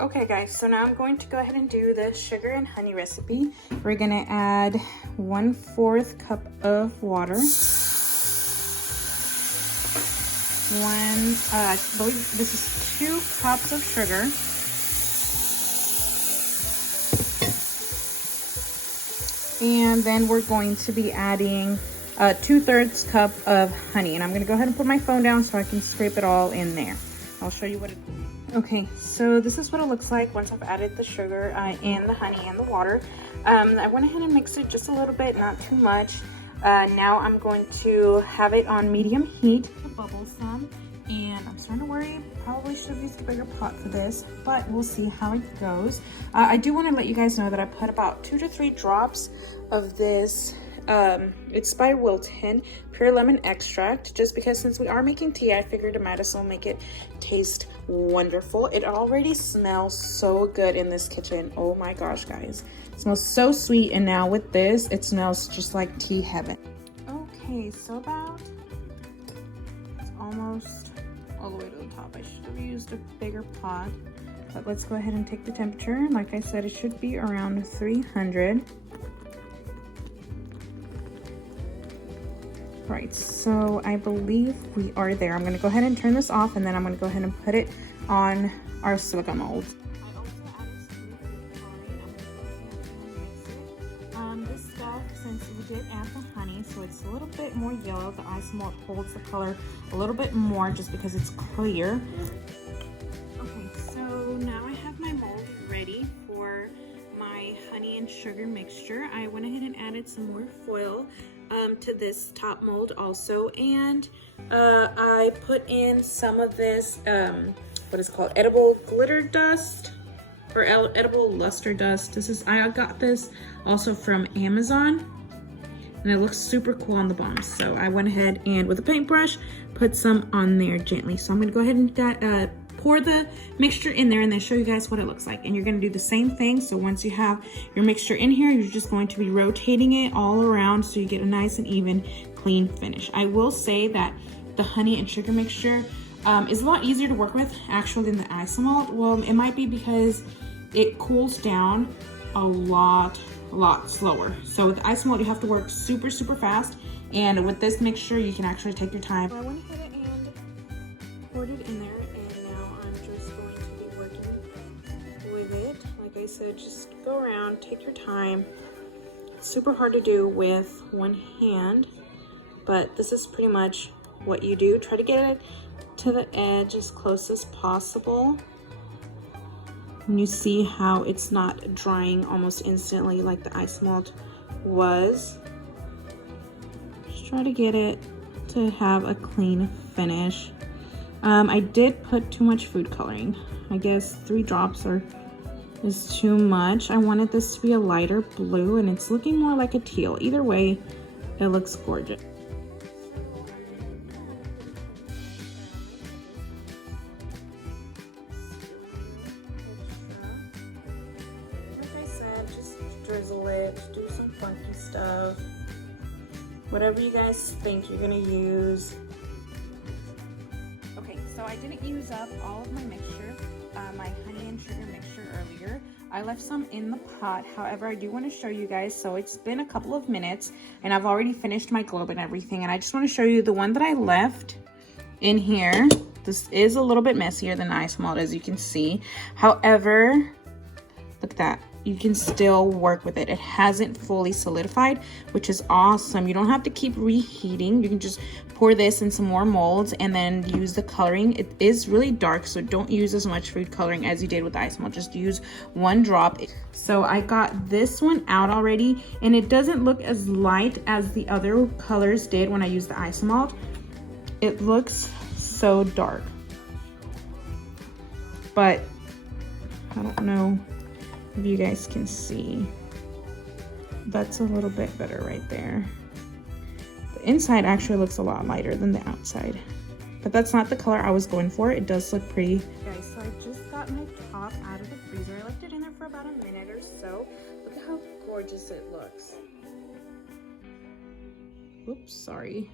Okay guys, so now I'm going to go ahead and do the sugar and honey recipe. We're gonna add 1/4 cup of water. I believe this is 2 cups of sugar. And then we're going to be adding 2/3 cup of honey. And I'm gonna go ahead and put my phone down so I can scrape it all in there. I'll show you what it is. Okay, so this is what it looks like once I've added the sugar and the honey and the water. I went ahead and mixed it just a little bit, not too much. Now I'm going to have it on medium heat to bubble some. And I'm starting to worry, probably should have used a bigger pot for this, but we'll see how it goes. I do want to let you guys know that I put about 2 to 3 drops of this. It's by Wilton pure lemon extract, just because since we are making tea, I figured it might as well make it taste wonderful. It already smells so good in this kitchen. Oh my gosh, guys, it smells so sweet. And now with this, it smells just like tea heaven. Okay, so it's almost all the way to the top. I should have used a bigger pot, but let's go ahead and take the temperature. Like I said, it should be around 300. Right, so I believe we are there. I'm going to go ahead and turn this off, and then I'm going to go ahead and put it on our silica mold. I also added some food coloring. I'm going to go ahead and mix it. This stuff, since we did add the honey, so it's a little bit more yellow. The ice malt holds the color a little bit more just because it's clear. Okay, so now I have my mold ready for my honey and sugar mixture. I went ahead and added some more foil to this top mold also, and I put in some of this what is called edible glitter dust or edible luster dust. I got this also from Amazon, and it looks super cool on the bottom. So I went ahead and with a paintbrush put some on there gently. So I'm gonna go ahead and pour the mixture in there and then show you guys what it looks like. And you're gonna do the same thing. So once you have your mixture in here, you're just going to be rotating it all around so you get a nice and even, clean finish. I will say that the honey and sugar mixture is a lot easier to work with actually than the isomalt. Well, it might be because it cools down a lot slower. So with the isomalt, you have to work super fast. And with this mixture, you can actually take your time. I went ahead and poured it in there. Like I said, just go around, take your time. It's super hard to do with one hand, but this is pretty much what you do. Try to get it to the edge as close as possible. And you see how it's not drying almost instantly like the ice malt was. Just try to get it to have a clean finish. I did put too much food coloring. I guess 3 drops is too much. I wanted this to be a lighter blue, and it's looking more like a teal. Either way, it looks gorgeous. Like I said, just drizzle it, do some funky stuff. Whatever you guys think you're gonna use. Okay, so I didn't use up all of my mixture. My honey and sugar mixture earlier. I left some in the pot. However, I do want to show you guys. So it's been a couple of minutes and I've already finished my globe and everything. And I just want to show you the one that I left in here. This is a little bit messier than ice malt, as you can see. However, look at that. You can still work with it. It hasn't fully solidified, which is awesome. You don't have to keep reheating. You can just pour this in some more molds and then use the coloring. It is really dark, so don't use as much food coloring as you did with the ice malt. Just use 1 drop. So I got this one out already, and it doesn't look as light as the other colors did when I used the ice malt. It looks so dark, but I don't know if you guys can see. That's a little bit better right there. The inside actually looks a lot lighter than the outside, but that's not the color I was going for. It does look pretty. Guys, so I just got my top out of the freezer. I left it in there for about a minute or so. Look at how gorgeous it looks. Oops, sorry.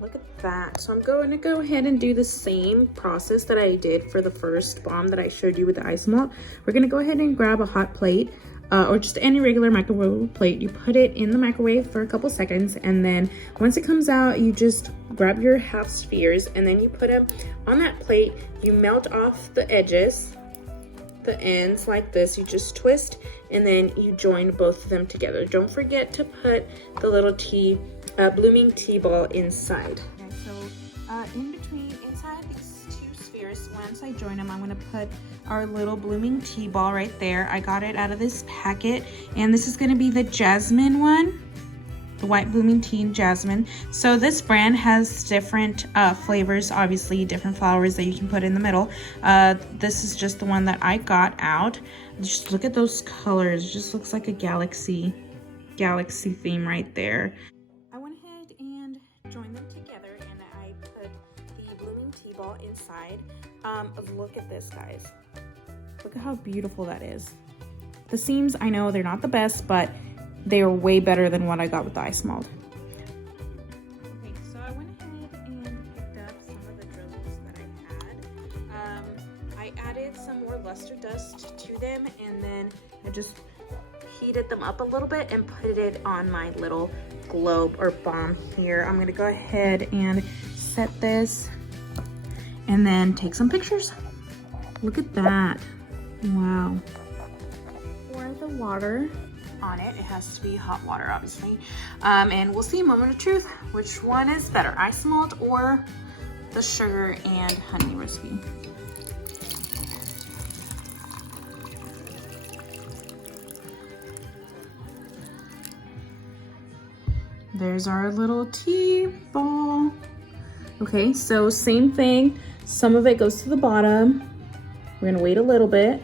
Look at that. So I'm going to go ahead and do the same process that I did for the first bomb that I showed you with the ice melt. We're going to go ahead and grab a hot plate or just any regular microwave plate. You put it in the microwave for a couple seconds, and then once it comes out, you just grab your half spheres and then you put them on that plate. You melt off the edges, the ends like this. You just twist and then you join both of them together. Don't forget to put the little blooming tea ball inside. Okay, so in between, inside these two spheres, once I join them, I'm going to put our little blooming tea ball right there. I got it out of this packet, and this is going to be the jasmine one, the white blooming tea and jasmine. So this brand has different flavors, obviously different flowers that you can put in the middle. This is just the one that I got out. Just look at those colors. It just looks like a galaxy theme right there. I went ahead and joined them together, and I put the blooming tea ball inside. Look at this, guys. Look at how beautiful that is. The seams, I know they're not the best, but they are way better than what I got with the ice malt. Okay, so I went ahead and picked up some of the drills that I had. I added some more luster dust to them, and then I just heated them up a little bit and put it on my little globe or bomb here. I'm gonna go ahead and set this and then take some pictures. Look at that. Wow. Pour the water on it. It has to be hot water, obviously. And we'll see, moment of truth, which one is better, ice malt or the sugar and honey recipe. There's our little tea ball. Okay, so same thing. Some of it goes to the bottom. We're gonna wait a little bit.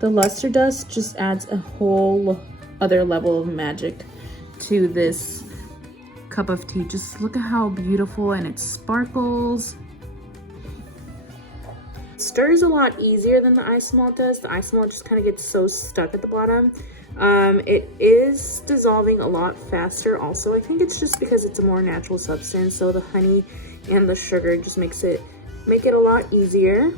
The luster dust just adds a whole other level of magic to this cup of tea. Just look at how beautiful, and it sparkles. It stirs a lot easier than the ice malt does. The ice malt just kind of gets so stuck at the bottom. It is dissolving a lot faster also. I think it's just because it's a more natural substance, so the honey and the sugar just make it a lot easier.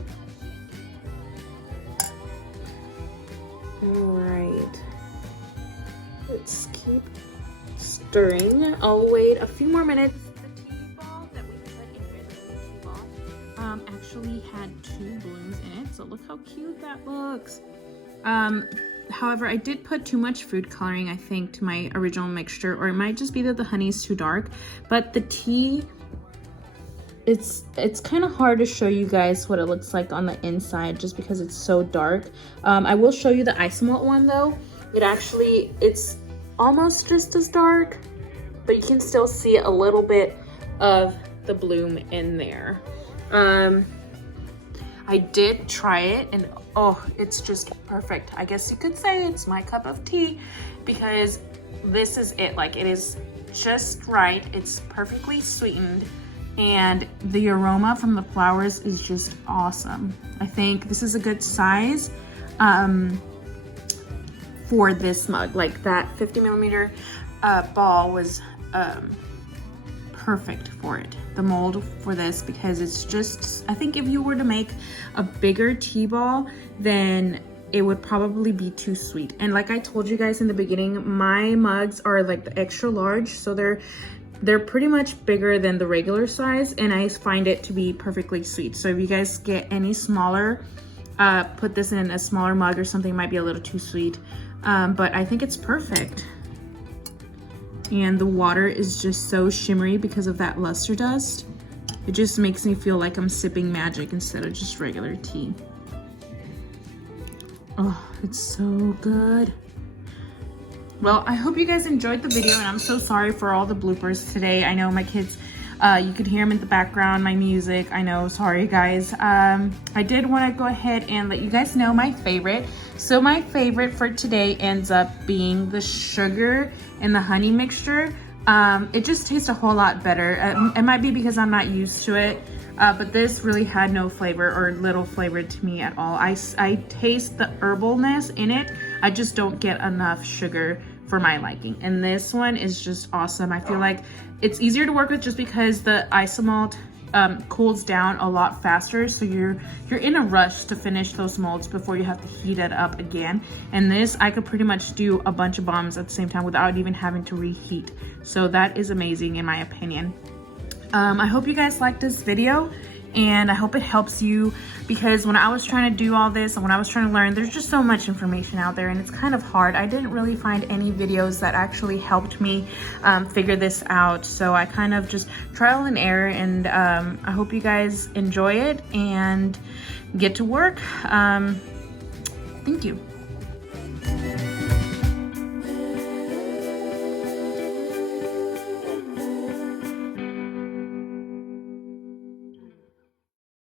All right, let's keep stirring. I'll wait a few more minutes. The tea ball that we put in here, the tea ball, actually had 2 blooms in it, so look how cute that looks. However, I did put too much food coloring, I think, to my original mixture, or it might just be that the honey is too dark. But the tea, it's kind of hard to show you guys what it looks like on the inside just because it's so dark. I will show you the ice malt one though. It's almost just as dark, but you can still see a little bit of the bloom in there. I did try it, and oh, it's just perfect. I guess you could say it's my cup of tea because this is it. Like, it is just right. It's perfectly sweetened, and the aroma from the flowers is just awesome. I think this is a good size for this mug. Like, that 50 millimeter ball was perfect for it, the mold for this, because it's just, I think if you were to make a bigger tea ball, then it would probably be too sweet. And like I told you guys in the beginning, my mugs are like the extra large, so they're pretty much bigger than the regular size, and I find it to be perfectly sweet. So if you guys get any smaller, put this in a smaller mug or something, it might be a little too sweet, but I think it's perfect. And the water is just so shimmery because of that luster dust. It just makes me feel like I'm sipping magic instead of just regular tea. Oh, it's so good. Well, I hope you guys enjoyed the video, and I'm so sorry for all the bloopers today. I know my kids, you could hear them in the background, my music. I know, sorry guys. I did want to go ahead and let you guys know my favorite. So my favorite for today ends up being the sugar and the honey mixture. It just tastes a whole lot better. It might be because I'm not used to it, but this really had no flavor or little flavor to me at all. I taste the herbalness in it. I just don't get enough sugar for my liking. And this one is just awesome. I feel like it's easier to work with just because the isomalt cools down a lot faster, so you're in a rush to finish those molds before you have to heat it up again. And this, I could pretty much do a bunch of bombs at the same time without even having to reheat. So that is amazing in my opinion. I hope you guys liked this video, and I hope it helps you, because when I was trying to do all this and when I was trying to learn, there's just so much information out there and it's kind of hard. I didn't really find any videos that actually helped me figure this out. So I kind of just trial and error, and I hope you guys enjoy it and get to work. Thank you.